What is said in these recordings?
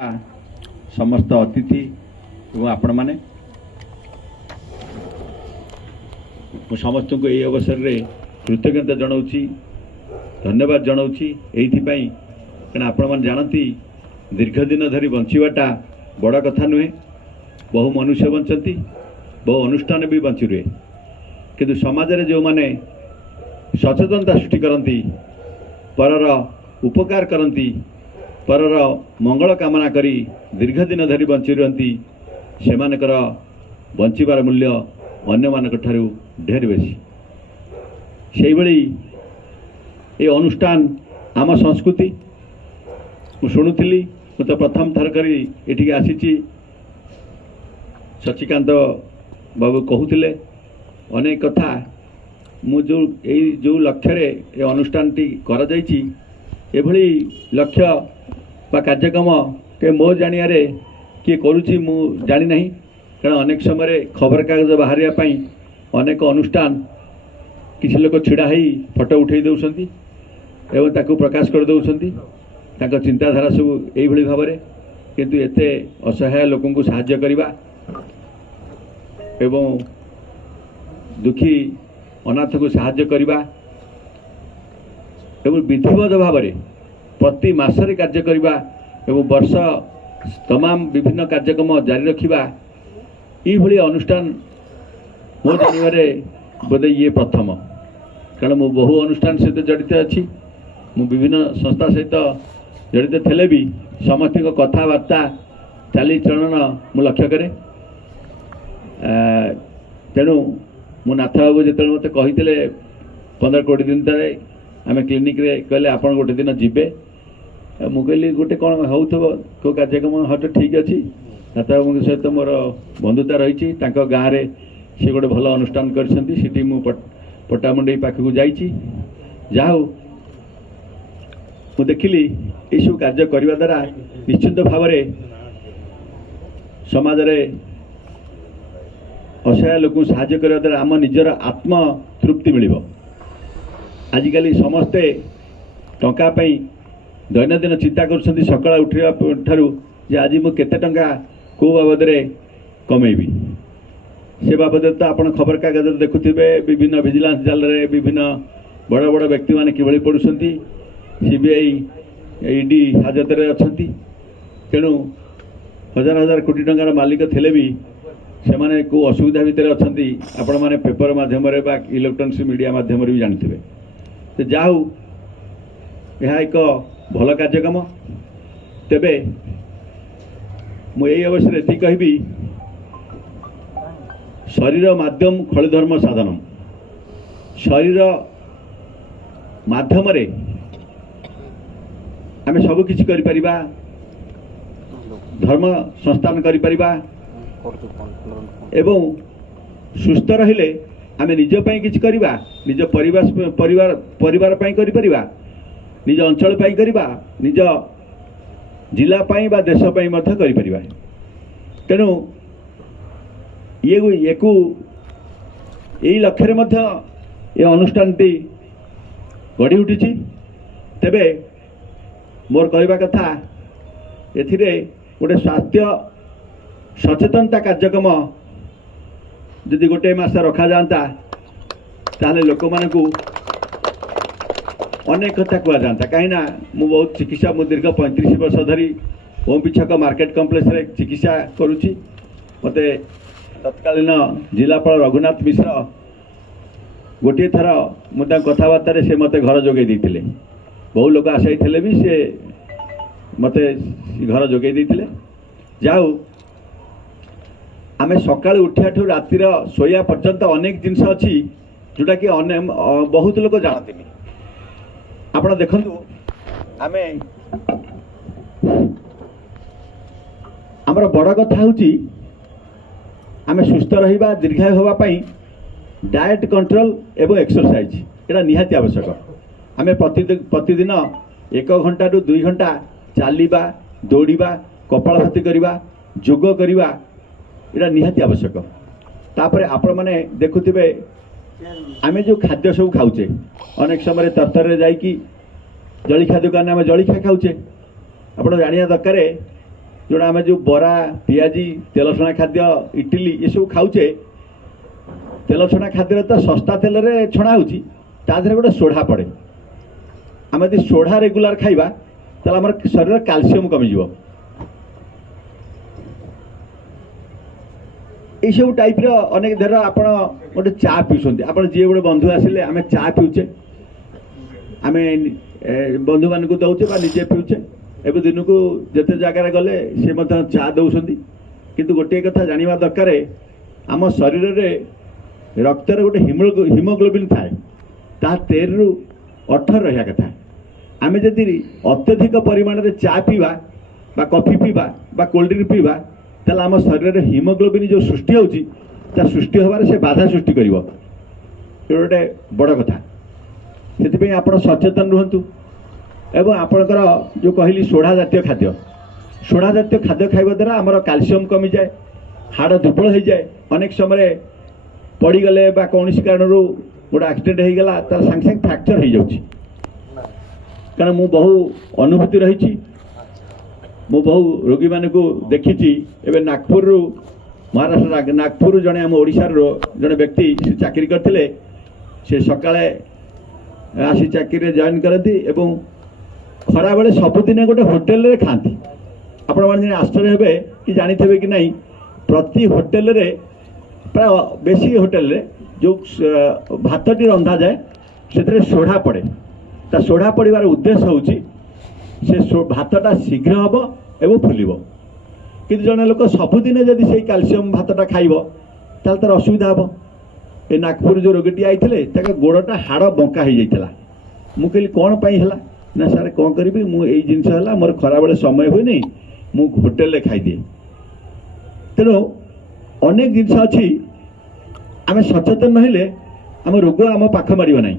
समस्त अतिथि एवं आपण मैंने समस्त को यही अवसर रे कृतज्ञता जनाऊँगी धन्यवाद जनाऊँगी कहीं आपण मैंने जानती दीर्घ दिन धरी बंचाटा बड़ कथा नुहे। बहु मनुष्य बंचती बहु अनुष्ठान भी बंची रुए किंतु समाज रे जो माने सचेतनता सृष्टि करती परर उपकार करती परर मंगल कामना करी दीर्घ दिन धरी बंची रही से बंचार मूल्य अन्य मान ढेर बेसी से भली ये अनुष्ठान आम संस्कृति शुणुली तो प्रथम थर करी एठी आसी शशिकांत बाबू कहते अनेक कथा मु जो लक्ष्य अनुष्ठान टी करा जायछि एभली लक्ष्य बा कार्यक्रम के मो जानियारे किए करुच्ची मु जानी नहीं कारण अनेक समय खबर कागज बाहर अनेक अनुष्ठान किसी लोग छिड़ा ही फोटो उठे दौरान एवं ताकू प्रकाश कर दौरान चिंताधारा सब यही भाव में किंतु एते असहाय लोक को साहाय्य करवा एवं दुखी अनाथ को साहाय्य करवा एवं विधिवत भाव में प्रति मासरे कार्य करवा एवं वर्ष तमाम विभिन्न कार्यक्रम जारी रखा ये अनुष्ठान मो जानवे बोधे ये प्रथम कारण मु बहु अनुष्ठान सहित जड़ित अच्छी मु विभिन्न संस्था सहित जड़ित थे भी समस्त कथबार्ता चालीचलन मु लक्ष्य करे तेणु मो नाथ बाबू जो मत कही 15-20 दिन तले आम क्लिनिक रे कहले आप गोटे दिन जीवे मुझे गोटे कौन हो कौ कार्यक्रम हाँ तो ठीक अच्छी नाथ बाबू सहित मोर बंधुता रही गाँव में सी गोटे भल अनुष्ठान कर पट्टामुंडई पाखक जाऊ मु देखिली ये सब कार्य करने द्वारा निश्चित भाव में समाज रे असहाय लोक साहाय्य करने द्वारा आम निजर आत्म तृप्ति मिल आजिकल समस्ते टंका दैनंदिन चिंता कर सकाळ उठा ठारू जे आज मुझे टंका कौ बाबद कमेबी से बाबद तो आप खबर कागज देखुवे विभिन्न विजिलेंस जाल रे विभिन्न बड़ बड़ व्यक्ति मैंने किभली पड़ुंट सीबीआई ईडी हाजत में अच्छा तेणु हजार हजार कोटी टंकार मालिक थे भी से माने को असुविधा भितर अच्छा आपण मैंने पेपर मध्यम इलेक्ट्रोनिक्स मीडिया मध्यम भी जानते तो जाऊ यह एक भल कार्यक्रम तेबे मुझे अवसर ये कहबी शरीर माध्यम खलिधर्म साधनम शरीर माध्यम आम सबकि धर्म संस्थान करिपरिबा एवं सुस्थ रहिले आम निजपाई किछि करिबा निज परिवार पाई करिपरिबा निज अंचल पाई करिबा निज जिला पाई बा देश पाई मध्य करिपरिबा तेणु ये को यही लक्ष्य मध्य ये अनुष्ठान टी गढ़ी उठी तेबे मोर कहवा कथा एथिरे गोटे स्वास्थ्य सचेतनता कार्यक्रम यदि गोटे मास रखा जाता ताले लोक मानू अनेक कथा कह जाता कहीं मु बहुत चिकित्सा मु दीर्घ 35 वर्ष धरी ओम पिछक मार्केट कम्प्लेक्स रे चिकित्सा करुच्ची मते तत्कालीन जिलापाल रघुनाथ मिश्र गोटे थर मुझे कथबार्तार से मत घर जोगे देते बहु लोग आशाई थे भी से मत घर जोगे देते जाऊ आम सका उठा ठू रातिर शोया पर्यंत अनेक जिनस अच्छी जोटा कि बहुत लोग जानते आप देखु आम आमर बड़ कथा हूँ आम सुस्थ रहा दीर्घायु होगापाई डाएट कंट्रोल एवं एक्सरसाइज यहाँ निहाती आवश्यक आम प्रतिदिन 1 घंटा रु 2 घंटा चलवा दौड़ा कपालभाति करवा जोग करवा यहाँ निहाती आवश्यक तापर आपण मैंने देखुवे आम जो खाद्य सब खाऊे अनेक समय तरतर जाकि जलिखा दुकान आम जलिखा खाऊे आप जाना दरकार जोड़ा आम जो बरा पियाजी तेल छणा खाद्य इडली ये सब खाऊे तेल छणा खाद्य तो सस्ता तेल रे छणा होची ता देहरे गोटे सोढ़ा पड़े आम यदि सोढ़ा रेगुलार खाइबा ताले हमर शरीर कैल्शियम कमी जीवो ये सब टाइप रो अनेक धर आप गोटे चा पीछे आप जी गोटे बंधु आसिले आम चा पीऊे आम बंधु मान दौचे निजे पीऊे एवं दिन को जिते जगार गले सी चा दौरान किंतु गोटे कथा जाना दरकार आम शरीर में रक्तर गोटे हिमोग्लोबिन थाए ता 13 ରୁ 18 रहा कथा आम जदि अत्यधिक परिमाण में चा पीवा बा कॉफी पीवा बा कोल्ड ड्रिंक पीवा ताले आम शरीर में हिमोग्लोबिन जो सृष्टि होची ता सृष्टि होबार से बाधा सृष्टि करिवो गोटे बड़ कथा से आप सचेतन रुहतु एवं आपणकर जो कहली सोढ़ा जातीय खाद्य खाइबा द्वारा आमर कैल्शियम कमी जाए हाड़ दुर्बल हो जाए अनेक समय पड़गले कौन कारण गोटे एक्सीडेंट हो गला तार सांगे सांगे फ्रैक्चर हो जाउची कारण मु बहु अनुभूति रही मु बहु रोगी मान को देखी एवं नागपुर महाराष्ट्र नागपुर जड़े आम ओडिशार जड़े व्यक्ति से चाकरी करते से सकाळे आसी चाकरी जॉइन करती एवं खरा बेले सबुदिन गोटे होटेल रे खाती आपण मैंने आश्चर्य हे कि जानी कि नहीं प्रति होटेल रे प्राय बेसी होटेल रे जो भातटी रंधा जाए से सोढ़ा पड़े ता सोढ़ा पड़ार उद्देश्य हूँ से भातटा शीघ्र हम एवं फुल कि जड़े लोक सबुदिन जदि से कैल्शियम भातटा खाइब ताल तार असुविधा हम ए नागपुर जो रोगी आते गोड़टा हाड़ बंका हो जाता मु कहली कौन पाई है ना सारे कौन करी मुझे जिनस है मोर खरा बेले समय हुए नहीं मु होटेल खाईदिए तेणु अनेक जिनस अच्छी आम सचेतन नहिले आम रोग आम पाख मार ना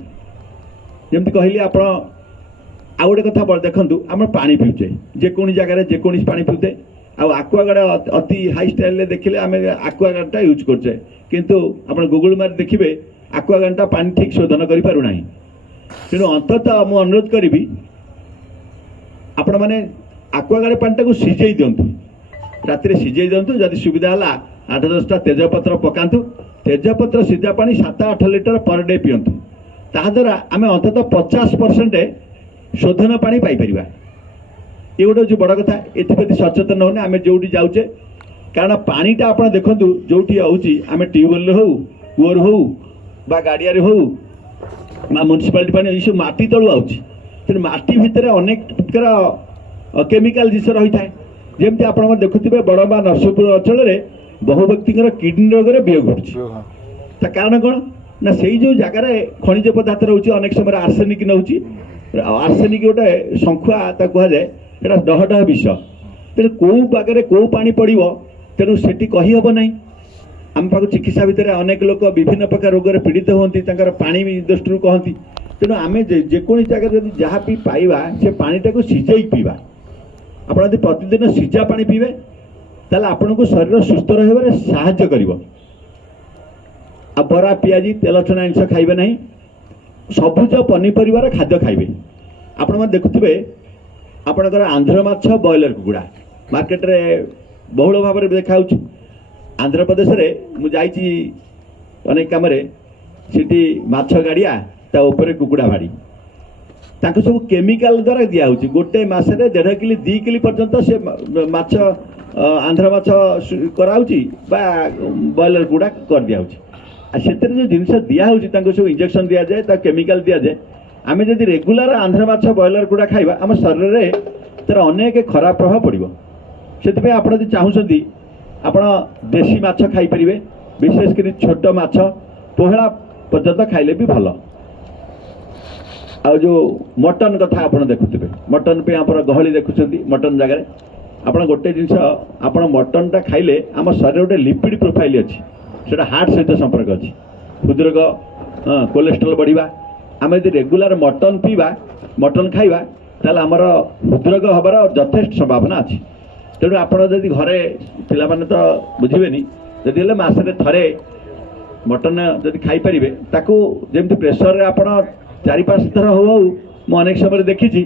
जमी कहली आप आउ गोटे कथा देखूँ आम पा पीऊे जेको जगार जेको पा पीऊे आक्वागार्ड अति हाई स्टाइल देखिले आम आक्वागार्डटा यूज करचे किंतु आप गूगल मार देखिए आक्वागार्डटा पानी ठीक शोधन कर पारना तेणु अंततः मु अनुरोध करी आपण मैंने आक्वागार्ड पानी टाक सीझे दिंतु राति सीझे दिंतु जदि सुविधा है 8-10टा तेजपत्र पकातु तेजपत्र सीझा पानी 7-8 लिटर पर डे पीयंतु ता द्वारा आम अंततः 50% शोधन पानी पाइपर ये गोटे जो बड़ कथा एप्रति सचेतन होने आम जो जाऊे कारण पानीटा आप देखूँ जो आम ट्यूबवेल हो कूअर हो गाड़िया हो म्यूनिसिपालिटी पानी ये सब माटी तलू आउची माटी भितर अनेक प्रकार केमिकल जिस रही है जमी आप देखुवे बड़बा नरसिंहपुर अंचल में बहु व्यक्ति किडनी रोग वियोग घटुची कारण कौन ना से जो जगार खनिज पदार्थ रोचे अनेक समय आर्सेनिक नौ आर्सेनिक गोटे शंखुआ कहुए एटा डहडह विष तेणु कौ पागे कौ पानी पड़ो तेणु से कहीहब ना आम पाक चिकित्सा भितर अनेक लोक विभिन्न प्रकार रोग पीड़ित होती पानी दृष्टि कहती तेणु आम जेको जगह जहाँ भी पाइबा से पानीटा को सीझे पीवा आप प्रतिदिन सीझा पानी पीवे ताल आपन को शरीर सुस्थ रहा साहाय्य कर बरा पियाजी तेल छणा जिनिस खाइबे ना सबुज पनीपरिवार खाद्य खाइबे आपण देखुवे आपणकर आंध्र माछ बॉयलर कुकुड़ा मार्केट रे बहुल भाव में देखा आंध्र प्रदेश में मुझे अनेक कम सीटी माछ गाड़िया ता ऊपर कुकुड़ा भाड़ी तांको सब केमिकल द्वारा दिया होची गोटे मासरे 1.5 किलो 2 किलो पर्यंत से माछ आंध्र माछ कराउची बा बॉयलर कुकुड़ा कर दिया होची आ सेतरे जो जिनिस दिया होची तांको सब इंजेक्शन दिया जाए ता केमिकल दिया जाए आम जब रेगुलर आंध्र माछ बॉयलर गुड़ा खाइबा आम शरीर में तार अनेक खराब प्रभाव पड़ो से आप चाहूँगी आप देशी माछ खाईपर विशेषकर छोट माछ पोहला पर्यंत खाइले भी भल आ जो मटन कथा आप देखुवे मटन पे आप गहली देखुं मटन जगार आप गोटे जिनस आप मटनटा खाइले आम शरीर गोटे लिपिड प्रोफाइल अच्छी से हार्ट सहित संपर्क अच्छी हृदरोग कोलेस्ट्रोल बढ़िया आम यदि रेगुलर मटन पीवा मटन खाइबा ताल आमर हृदरोग हबार यथेष्ट संभावना अच्छी तेणु आपड़ जदि घरे पिला माने तो बुझे जदि मसरे थरे मटन जदि खाईपर ताकू जमी प्रेसर आप 4-5 थर हो मु अनेक समय देखी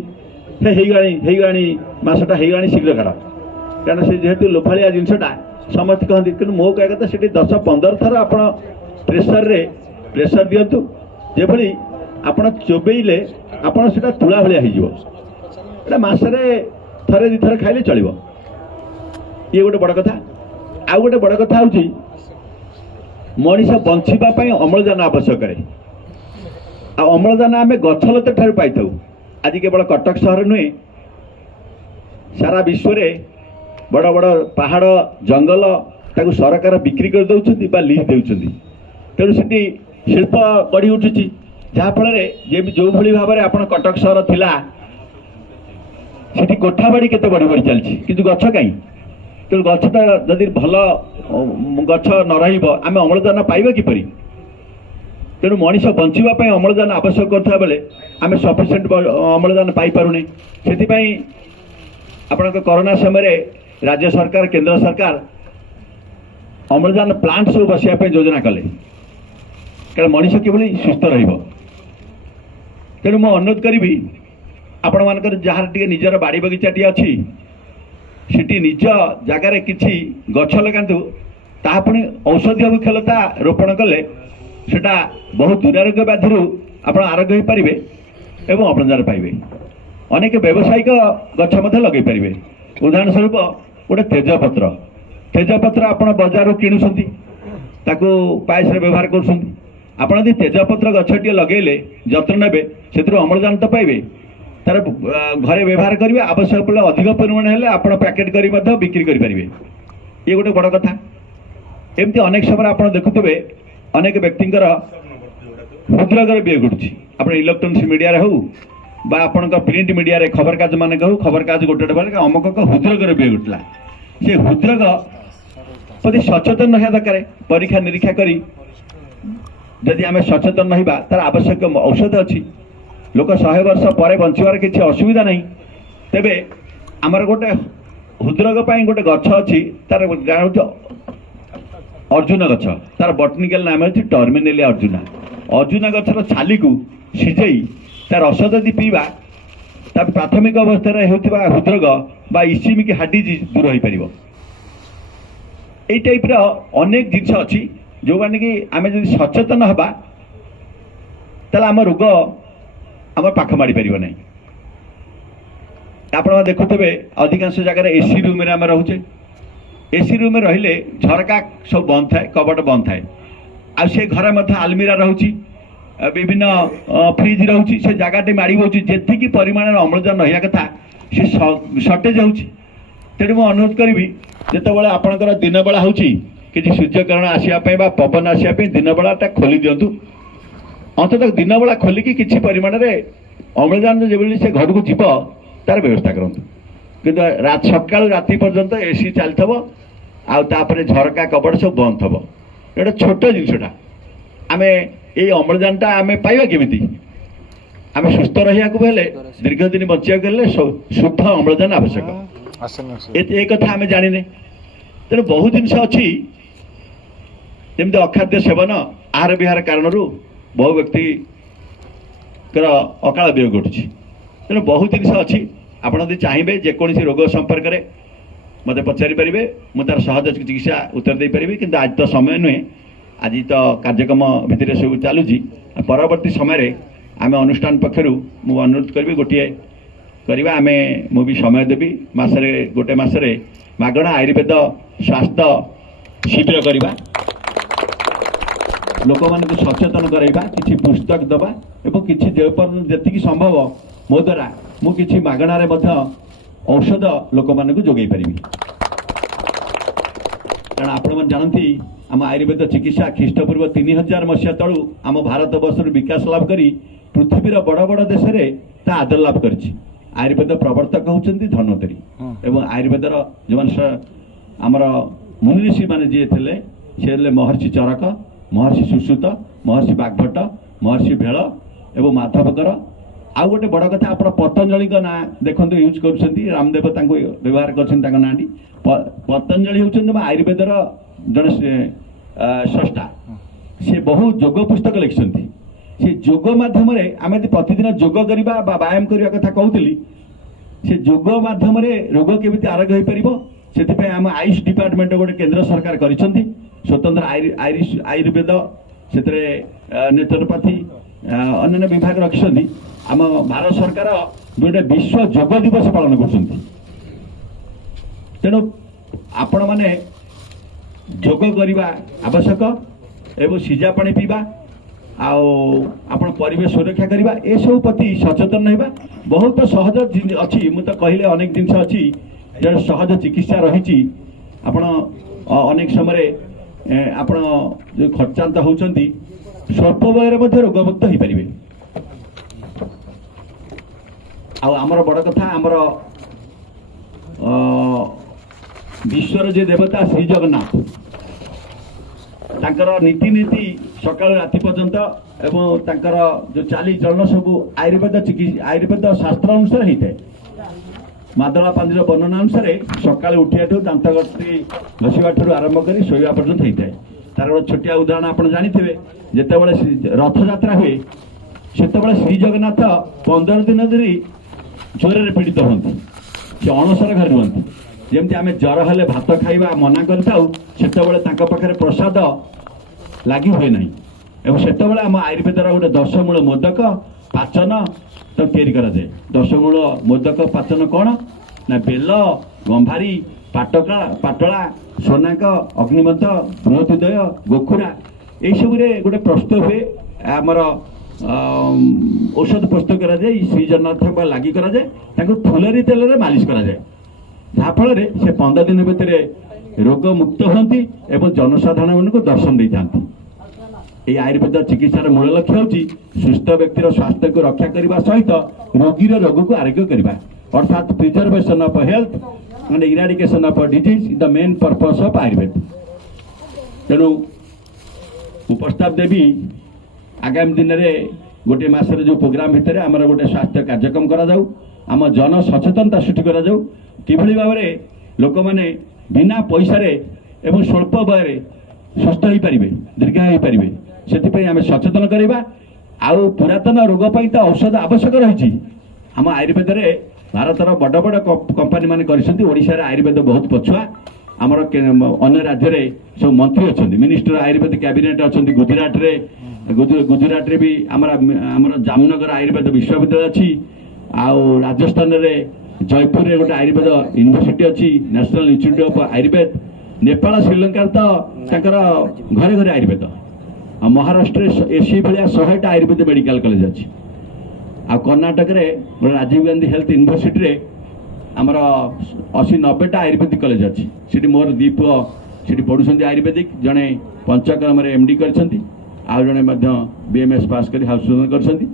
मसटा शीघ्र काढ़ कारण से जेहेतु लोभाଳିया जिनसटा समस्त कहती कि मो कह कथा से 10-15 थर आप प्रेसर दिंतु जेभली आप चोबईले आपड़ से तुला भाया हो मसरे थरे दी थर खाइले चलो ये गोटे बड़ कथा आउ गोटे बड़ कथा हूँ मनीष बंचापी अम्लजान आवश्यक है अम्लजान आम गछलत ठार पाई आज केवल कटक सहर नुहे सारा विश्व में बड़ बड़ पहाड़ जंगल ताकू सरकार बिक्री कर दौरान बा लीज देउछंती तेणु से शिल्प बढ़ी उठुची जहाँफल जो भाई भाव में आप कटक सहर थिला सेठी कोठा बाड़ी केते बढ़ी बढ़ी चलती किंतु गछ कहीं तेणु गछटा जदि भल गछ न रम अम्लजान पाइबा किपरि तेणु मनीष बंचापी अम्लजान आवश्यक करता बेले आम सफिसीयंट अम्लजान पाइपारुने से आपण कोरोना समय राज्य सरकार केंद्र सरकार अम्लजान प्लांट सब बसाया योजना कले कारण मनीष किभली सुस्थ तेणु मु अनुरोध करी आपण मानकर जहाँ टे निजर बाड़ी बगीचाटी अच्छी सेठी निज जगार किछि गछ लगातु तापुणी औषधीय वृक्षलता रोपण कले सेटा बहुत दुरारोग्य व्याधि आप आरोग्य हो पारे एवं अम्लजान पाइबे अनेक व्यावसायिक गछ लगे पारे उदाहरण स्वरूप गोटे तेजपत्र आप बजार किणुंट पायस व्यवहार कर तेजपत्र गछटी लगेले जत्न नेबे से अम्लजान तो पाइबे तार घरे व्यवहार करेंगे आवश्यक पड़े अधिक परिमाण हेले आप पैकेट कर बिक्री करेंगे ये गोटे बड़ कथा एमती अनेक समय आप देखुवे अनेक व्यक्तिंकर हृदरोगर भी घटुची आप इलेक्ट्रोनिक्स मीडिया हो आपण प्रिंट मीडिया रे खबर कागज मान कहूँ खबर कागज गोटे बार अमुक हृदरोगर भी घटला से हृदरोग प्रति सचेतन रहा दरकार परीक्षा निरीक्षा करी जदि आम सचेतन रहा तार आवश्यक औषध अच्छी लोक 100 वर्ष पर बचार किसी असुविधा नहीं तेबे आमर गोटे हृदरोग गोटे गछ अच्छी तार गाँव अर्जुन गछ तार बटनिकल नाम है टर्मिनेलिया अर्जुन गछर छाली को सीझे तार रस यदि पीवा तार प्राथमिक अवस्था होता हृदरोग बा इस्केमिक हार्ट डिजीज दूर हो पार यही टाइप अनेक जिनस अच्छी जो मैंने कि आम जब सचेतन हवा ताल आम रोग आम पाख माड़ी पार ना आप देखुवे अधिकांश जगह एसी रूम में आम रोचे एसी रूम में रहिले झरका सब बंद थाए कबट बंद थाए आ से घर मध्य आलमीरा रोचे विभिन्न फ्रिज रोचे से जगह माड़ी बोची जी परिमाण अम्लजान रहा कथा से सर्टेज हो तेणु मुझे अनुरोध करी जिते आपंकर दिन बेला हो कि सूर्यकिरण आसवाई पवन आसवाई दिन बेलाटा खोली दिंतु अंततः दिन बेला खोलिकी किसी परिमाण में अम्लजान जो से घर को जीव तार व्यवस्था करूँ कि सका राति पर्यंत एसी चलता आउे झरका कबड़ सब बंद थब ये छोट जिनसटा आम ये अम्लजानटा आम पाइबा केमिति आम सुस्थ रहा दीर्घ दिन बचाक शुद्ध अम्लजान आवश्यक ये कथा आम जाने तेणु बहुत जिनस अच्छी जमी अखाद्य सेवन आहार विहार कारण बहु व्यक्ति अकाल वियोग घटुची तेणु बहुत जिनस अच्छी आपड़ चाहिए जेकोसी रोग संपर्क में मत पचारि पारे मुझे तार सहज चिकित्सा उत्तर दे पारि कि आज तो समय नुहे आज तो कार्यक्रम भितर सब चलुची परवर्ती समय आम अनुष्ठान पक्षर मुझे अनुरोध करी गोटे करवा आम मुझे समय देवी मसरे गोटे मसरे मागणा आयुर्वेद स्वास्थ्य शिविर करवा लोक मान सचेतन कराइबा किसी पुस्तक दबा एवं किसी जी संभव मो द्वारा मुझे मागणार औषध लोक मान जोगे पारि कारण आपण जानती आम आयुर्वेद चिकित्सा ख्रीष्टपूर्व 3000 मसीहा तलू आम भारत वर्ष विकास लाभ करी पृथ्वीर बड़ बड़ देश में आदर लाभ कर आयुर्वेद प्रवर्तक होती धन्वंतरी एवं आयुर्वेदर जो आमर मुनि ऋषि मान जी थे सी महर्षि चरक महर्षि सुश्रुत महर्षि बाग्भट्ट महर्षि भेल एवं माधवकर आउ गोटे बड़ कथा आप पतंजलि ना देखो यूज कर रामदेव व्यवहार कर नाटी पतंजलि होती आयुर्वेदर जड़े स्रष्टा सी बहु योग पुस्तक लिखिं से योग मध्यम आम प्रतिदिन योग करवा व्यायाम करने कथा कहती से योग मध्यम रोग केमी आरोग्य हो पार से आम आयुष डिपार्टमेंट गोटे केंद्र सरकार करिसेंती स्वतंत्र आयुर्वेद से नेचुरोपैथी अन्य विभाग रखिसेंती आम भारत सरकार गोटे विश्व योग दिवस पालन कर तेणु आपण मैंने योग करवा आवश्यक एवं सीजा पानी पीवा आपण परिवेश सुरक्षा करवा ए सब प्रति सचेतन होगा बहुत सहज अच्छी मुझे कहले अनेक जिनस अच्छी जो सहज चिकित्सा रही आपण अनेक समय आपण जो खर्चांत होती स्वल्प बयर रोगमुक्त हो पारे आमर बड़ कथा आमर विश्वर जे देवता श्री जगन्नाथ तांकर नीति नीति सकाल राति पर्यंत एवं तांकर जो चाली चलन सब आयुर्वेद शास्त्र अनुसार होता है मादला पांजिर वर्णना अनुसार सकाल उठिया दांतगति घसीवा ठार आरंभ कर शोवा पर्यंत होता है तार गोटे छोटिया उदाहरण आप जानते जिते रथ यात्रा हुए से श्री जगन्नाथ 15 दिन धरी ज्वर पीड़ित हमें से अणसर घर रुहति जमी आम ज्वर हेले भात खाइबा मना कर प्रसाद लगी हुए ना एवं से आम आयुर्वेदर गोटे 10 मूल मोदक पाचन तो तैयारी कराए 10 मूल मोदक पाचन कौन ना बेल गंभारी पाटला सोनाक अग्निमंत बृहदय गोखुरा यू गोटे प्रस्तुत हुए आमर औषध प्रस्तुत कराए श्री जगन्नाथ लगी कराए फुलरी तेल मालिश कराए जहाँफल से 15 दिन भितर रोग मुक्त होती एवं जनसाधारण को दर्शन दे था ये आयुर्वेद चिकित्सार मूल लक्ष्य हूँ सुस्थ व्यक्तिर स्वास्थ्य को रक्षा करने सहित रोगीर रोग को आरोग्य करने अर्थात preservation of health and eradication of disease the main purpose of Ayurveda तेणु उपस्ताप देवी आगामी दिन में गोटे मसर जो प्रोग्राम भितर आमर गोटे स्वास्थ्य कार्यक्रम करा आम जन सचेतनता सृष्टि करा किभली भाव में लोक मैंने बिना पैसा एवं स्वल्प व्यय स्वस्थ हो पारे दीर्घा हो पारे से आम सचेतन करवा आउ पुरातन रोग तो औषध आवश्यक रही आम आयुर्वेद भारतर बड़ बड़ कंपानी मैंने कर आयुर्वेद बहुत पछुआ आमर अन्य राज्य में सब मंत्री अच्छा मिनिस्टर आयुर्वेद कैबिनेट अच्छा गुजरात रे भी आमर जामनगर आयुर्वेद विश्वविद्यालय अच्छी आउ राजस्थान में जयपुर रे गोटे आयुर्वेद यूनिवर्सिटी अच्छी national institute of Ayurveda Nepal Sri Lanka तो घरे घरे आयुर्वेद महाराष्ट्र एसी भाया 100टा आयुर्वेद मेडिकल कॉलेज अच्छी आ कर्णाटक रे गोटे राजीव गांधी हेल्थ यूनिवर्सिटी रे आमर 80-90टा आयुर्वेदिक कॉलेज अच्छी सीटी मोर दी पुओ सीटी पढ़ुछंती आयुर्वेदिक जड़े पंचकर्म एमडी करछंती आउ जड़े बीएमएस पास कर हाउस सर्जन करछंती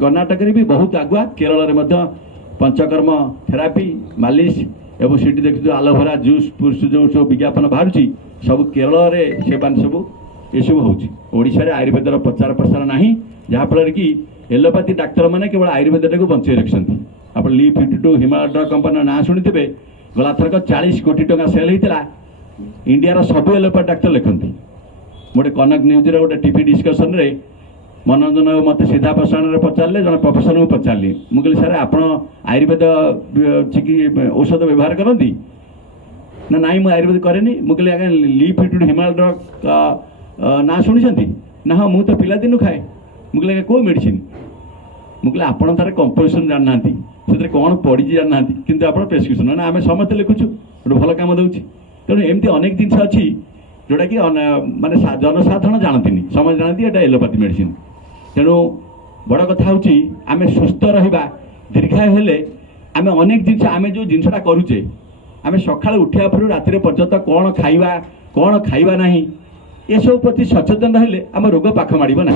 कर्णाटक रे भी बहुत आगुआ केरल में पंचकर्म थेरापी मालिश एवं सीटी देखिए आलोभेरा जूस पुरुष जो सब विज्ञापन बाहर सब केरल में से सब ये सब होशार आयुर्वेदर प्रचार प्रसार ना जहाँफल कि एलोपैथी डाक्तर मैंने केवल आयुर्वेद को बंचाई रखिंट आप ली 52 हिमालय ड्रग कंपानी ना शुणिथे गला थरक 40 कोटी टका सेल होता इंडिया सब एलोपैथी डाक्तर लिखती गोटे कनक न्यूज गोटे टीवी डिस्कसन रे मनोरंजन मत सीधा प्रसारण पचारे जन प्रोफेसर को पचारि मुझे सर आप आयुर्वेद औषध व्यवहार करती ना नाई मुझे आयुर्वेद कैनि मुझे आगे ली 52 हिमालय ड्रग ना शुणी ना हाँ मुझे तो पिलादिन खाए मुझे कौ मेडिसिन मुझे आप तार कंपोजिशन जानना से कौन पड़ी जानना कि आप प्रेस्क्रिप्शन ना आम समस्त लिखुचु गोटे भल कम दूसरी तेणु एमती अनेक जिन अच्छी जोटा कि माने जनसाधारण जानती समझ जानती एटा एलोपैथी मेडिसिन तेणु बड़ कथा हूँ आम सुस्थ रहा दीर्घायु हेले आम अनेक जिन आम जो जिनसा करुचे आम सकाल उठा पर राति पर्यंत कौन खाइबा ना ये सब प्रति सचेतन रहिले आम रोग पाख माड़ ना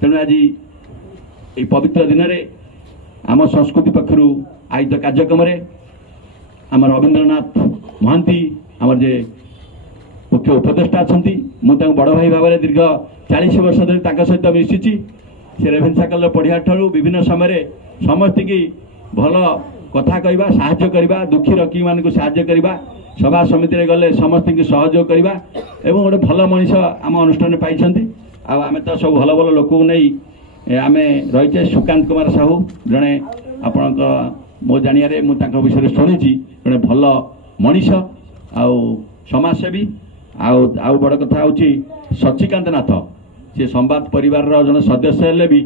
तेणु आज ये पवित्र दिन में आम संस्कृति पक्षर आयोजित कार्यक्रम आम रवींद्रनाथ महांती आमर जे मुख्य उपदेष्टा अच्छा मुझे बड़ भाई भाव में दीर्घ 40 वर्ष धरी सहित मिशिची से रेभेन्सा कॉलेज पढ़िया ठारू विभिन्न समय समस्त की भल कथा कहवा साहाय्य करवा दुखी रखी मान साहाय्य करवा सभा समिति गले समस्त की सहयोग करवा एवं गोटे भल मनीष आम अनुष्ठान पाई आम तो सब भल भल लोक नहीं आम रही सुकांत कुमार साहू जड़े आपण मो जानिया मुझे विषय शुणी जड़े भल मनीष आउ समाजसेवी आउ बड़ कथा हूँ शशिकांत नाथ सी संवाद परिवार जन सदस्य हेले भी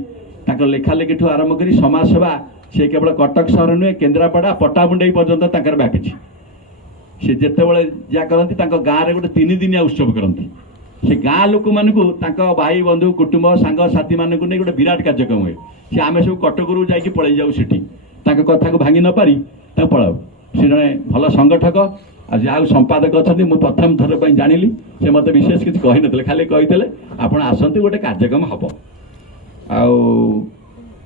लेखालेखी ठू आरंभ कर समाज सेवा सी केवल कटक सहर नुहे केन्द्रापड़ा पट्टामुंडई पर्यंत व्यापी सी जितेबाला जहाँ करती गाँव में गोटे 3 दिनिया उत्सव करती से गाँ लोक मान भाई बंधु कुटुंब सांग साथी मानक नहीं गोटे विराट कार्यक्रम हुए सी आम सब कटकू जाकि पलि जाऊ सेठी कथा को भांगी न पारी पलाऊ सी जड़े भल संगठक आज जहाँ संपादक अच्छा मुझे प्रथम थर पर जानी से मत विशेष किसी कही ना खाली कही आप आसतु गोटे कार्यक्रम हम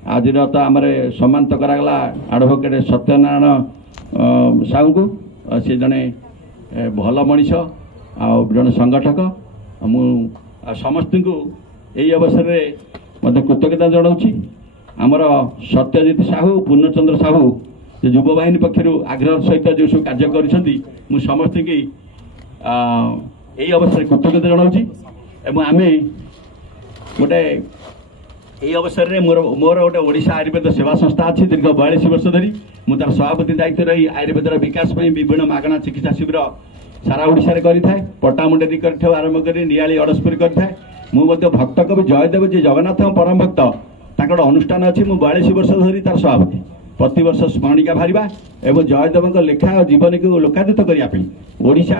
आज तो आम सम्मानित करागला एडवोकेट सत्यनारायण साहू को सी जड़े भल मनीष जड़े संगठक मु समस्त को यही अवसर में मत कृतज्ञता जनाऊँगी आमर सत्यजित साहू पूर्णचंद्र साहू जो युवा बाहिनी पक्षर आग्रह सहित जो सब कार्य कर समस्त की यही अवसर कृतज्ञता जनाऊँगी एवं आम गोटे यही अवसर में मोर गोटे ओडिशा आयुर्वेद सेवा संस्था अच्छी दीर्घ 42 वर्ष धरी मुझे तार सभापति दायित्व रही आयुर्वेदर विकास में विभिन्न मागणा चिकित्सा शिविर सारा ओडिशा रे करि थाए पट्टामुंडेरी कर आरंभ कर नियाली अड़सपुर कर मुझे भक्त कवि जयदेव जी जगन्नाथ परम भक्त तांकर अनुष्ठान अच्छी मुझे 42 वर्ष धरी तार सभापति प्रति वर्ष स्मरणिका बाहर एवं जयदेव लेखा और जीवन को लोकादित करने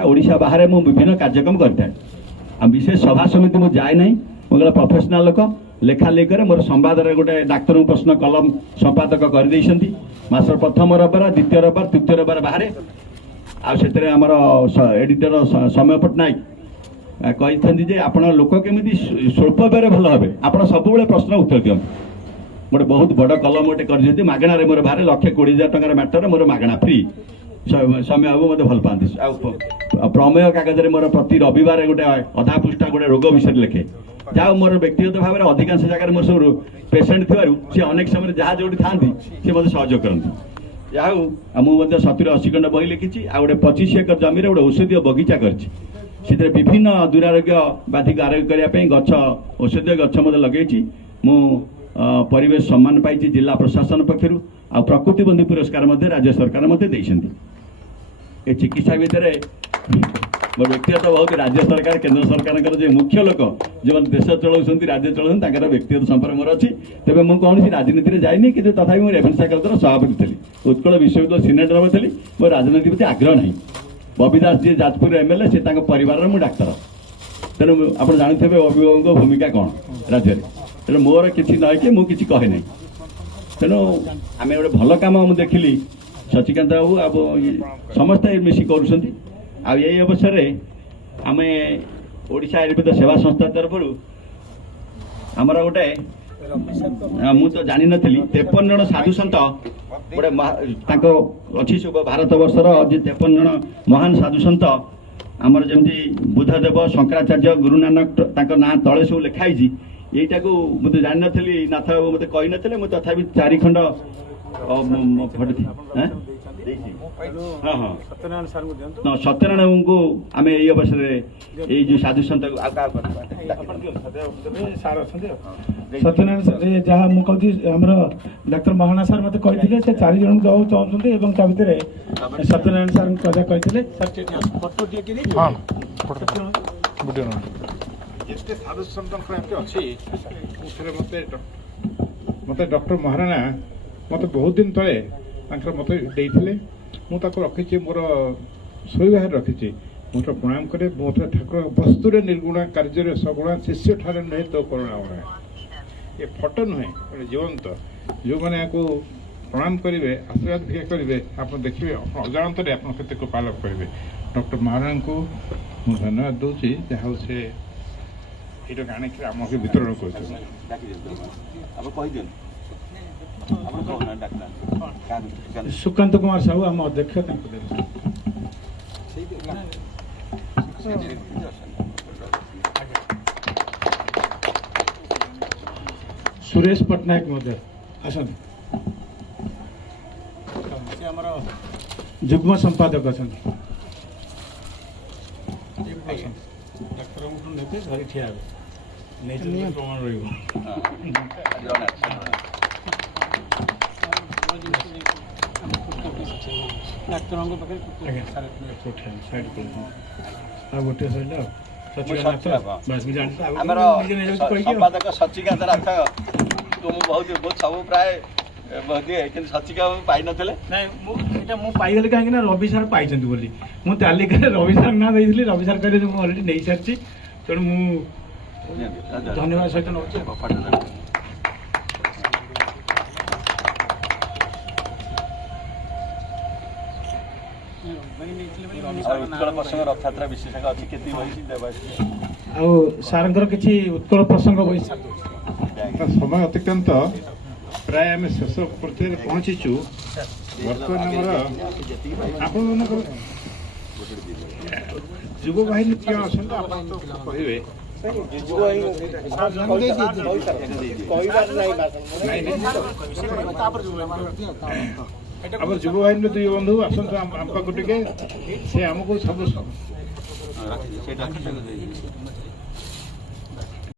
ओडिशा बाहर मुझे विभिन्न कार्यक्रम करें विशेष सभा समिति मुझे जाए ना मुझे प्रोफेशनल लोक लेखा लेकर मोर संवाद गोटे डाक्तर प्रश्न कलम संपादक कर मासर प्रथम रविवार द्वितीय रविवार तृतीय रविवार बाहर आमर एडिटर समय पट्टनायक कहते आप लोक केमी स्वल्प व्यय भल हे आप सब प्रश्न उत्तर दिखाते गोटे बहुत बड़ कलम गोटे कर मागणार मोर बाहर 1,20,000 टकर मैटर मोर मागणा फ्री समय बाबू मत भल पाती प्रमेय कागज मोर प्रति रविवार गोटे अधा पृष्ठा गोटे रोग विषय लिखे जहाँ मोर व्यक्तिगत भाव में अधिकांश जगह मोर सब पेसेंट थी अनेक समय जहाँ जो था सी मत सहयोग करती जहाँ मुझे 70-80 खंड बही लिखी आ गए 25 एकर जमी गोटे औषधीय बगीचा कर विभिन्न दुरारोग्य बाधि को आरोग्य करने गछ औषधीय गछ मत लगे मु परिवेश सम्मान पाई जिला प्रशासन पक्षर आ प्रकृति बंधु पुरस्कार राज्य सरकार ये चिकित्सा भितर मोर व्यक्तिगत बहुत राज्य सरकार केंद्र सरकार जो मुख्य लोक जो देश चलाऊँ राज्य चलाऊँ व्यक्तिगत संपर्क मोर अच्छी तेज मुझे कौन राजनीति में जाइनी कि तथा मुझे रेभेन्सा कलेजर सभापति थी उत्कल विश्वविद्यालय सिनेट मेंबर थी मोर राजनीति प्रति आग्रह नहीं बबी दास जी जाजपुर एमएलए से परिवार मुझे डाक्तर तेणु आप जानते हैं अभिभावक भूमिका कौन राज्य में तेणु मोर किसी न कि मुझे कहे ना तेणु आम गोटे भल कम मुझे देखिली शशिकांत बाबू अब समस्ते मिसिक कर यही अवसर आम ओडिशा आयुर्वेद सेवा संस्था तरफ आमर गोटे मुझे जानी नी 53 जन साधु सन्त गोटे अच्छी भारत वर्षर 53 जन महान साधु सन्त आमर जमी बुद्धदेव शंकराचार्य गुरुनानक ना तले सब लिखाई यहीटा को मुझे जानी नी नाथ बाबू मत कही नी मुझे तथापि 4 खंड हाँ हाँ सत्यनारायण को आम यही अवसर में जो साधु सन्त सत्यनारायण सर जहाँ मुझे डाक्तर महाना सार मत कही से 4 जन दवा चाहते भितर सत्यनारायण सार कथा कही साधु सन्त अच्छी मत डॉक्टर महाराणा मत बहुत दिन तले मत मुझे रखी मोर शोबार रखी मुझे प्रणाम करे मुझे ठाकुर वस्तु निर्गुणा कार्य सगुणा शिष्य ठारे नुहे तो करुणा ये फटो नुहे जीवंत जो मैंने आपको प्रणाम करेंगे आशीर्वाद भिक्षा करेंगे आप देखिए अजाणत आप कृपा लाभ करेंगे डॉक्टर महाराणा को मुझे धन्यवाद दूसरी जहाँ से ये आने आम वितरण कर सुकांत कुमार साहू आम अध्यक्ष सुरेश पट्टनायक आसन जुग्म संपादक अच्छा डाक्तर ठिया प्रमाण रही ଡାକ୍ତରଙ୍କ ପାଖରେ ଆଜ୍ଞା ସାଇଡ୍ କରିଦିଅନ୍ତୁ। ଆଉ ଗୋଟେ ସରିଲା ଆଉ ସଚିକାନ୍ତ ନାଥ ବାସ୍ ମୁଁ ଜାଣିଛି ଆଉ ଆମର ନିଜେ ନେଇଯାଉଛି କହିକି ଆଉ। ସମ୍ପାଦକ ସଚିକାନ୍ତ ନାଥ ମୁଁ ବହୁତ ସବୁ ପ୍ରାୟ ଦିଏ କିନ୍ତୁ ସଚିକା ପାଇନଥିଲେ। ନାଇଁ ମୁଁ ପାଇଗଲି କାହିଁକି ନା ରବି ସାର୍ ପାଇଛନ୍ତି ବୋଲି ମୁଁ ତାଲିକାରେ ରବି ସାର୍ ନାଁ ଦେଇଥିଲି ରବି ସାର୍ କହିଲେ ମୁଁ ଅଲରେଡ଼ି ନେଇସାରିଛି ତେଣୁ ମୁଁ ଧନ୍ୟବାଦ ସହିତ ନେଉଛି। ଉତ୍କଳ ପ୍ରସଙ୍ଗ ରଥଯାତ୍ରା ବିଶେଷକ ଅଛି କେତେ ବହିଛି ଆଉ ସାର୍ଙ୍କର କିଛି ଉତ୍କଳ ପ୍ରସଙ୍ଗ ବହି ସମୟ ଅତିକ୍ରାନ୍ତ ପ୍ରାୟ ଆମେ ଶେଷ ପର୍ଯ୍ୟାୟରେ ପହଞ୍ଚିଛୁ। ବର୍ତ୍ତମାନ ଆମର ଆପଣମାନଙ୍କର ଯୁବ ବାହିନୀ କିଏ ଅଛନ୍ତି ଆପଣ ତ କହିବେ। ଆମର ଯୁବ ବାହିନୀର ଦୁଇ ବନ୍ଧୁ ଆସନ୍ତୁ ଆମ ପାଖକୁ ଟିକେ ସେ ଆମକୁ ସବୁ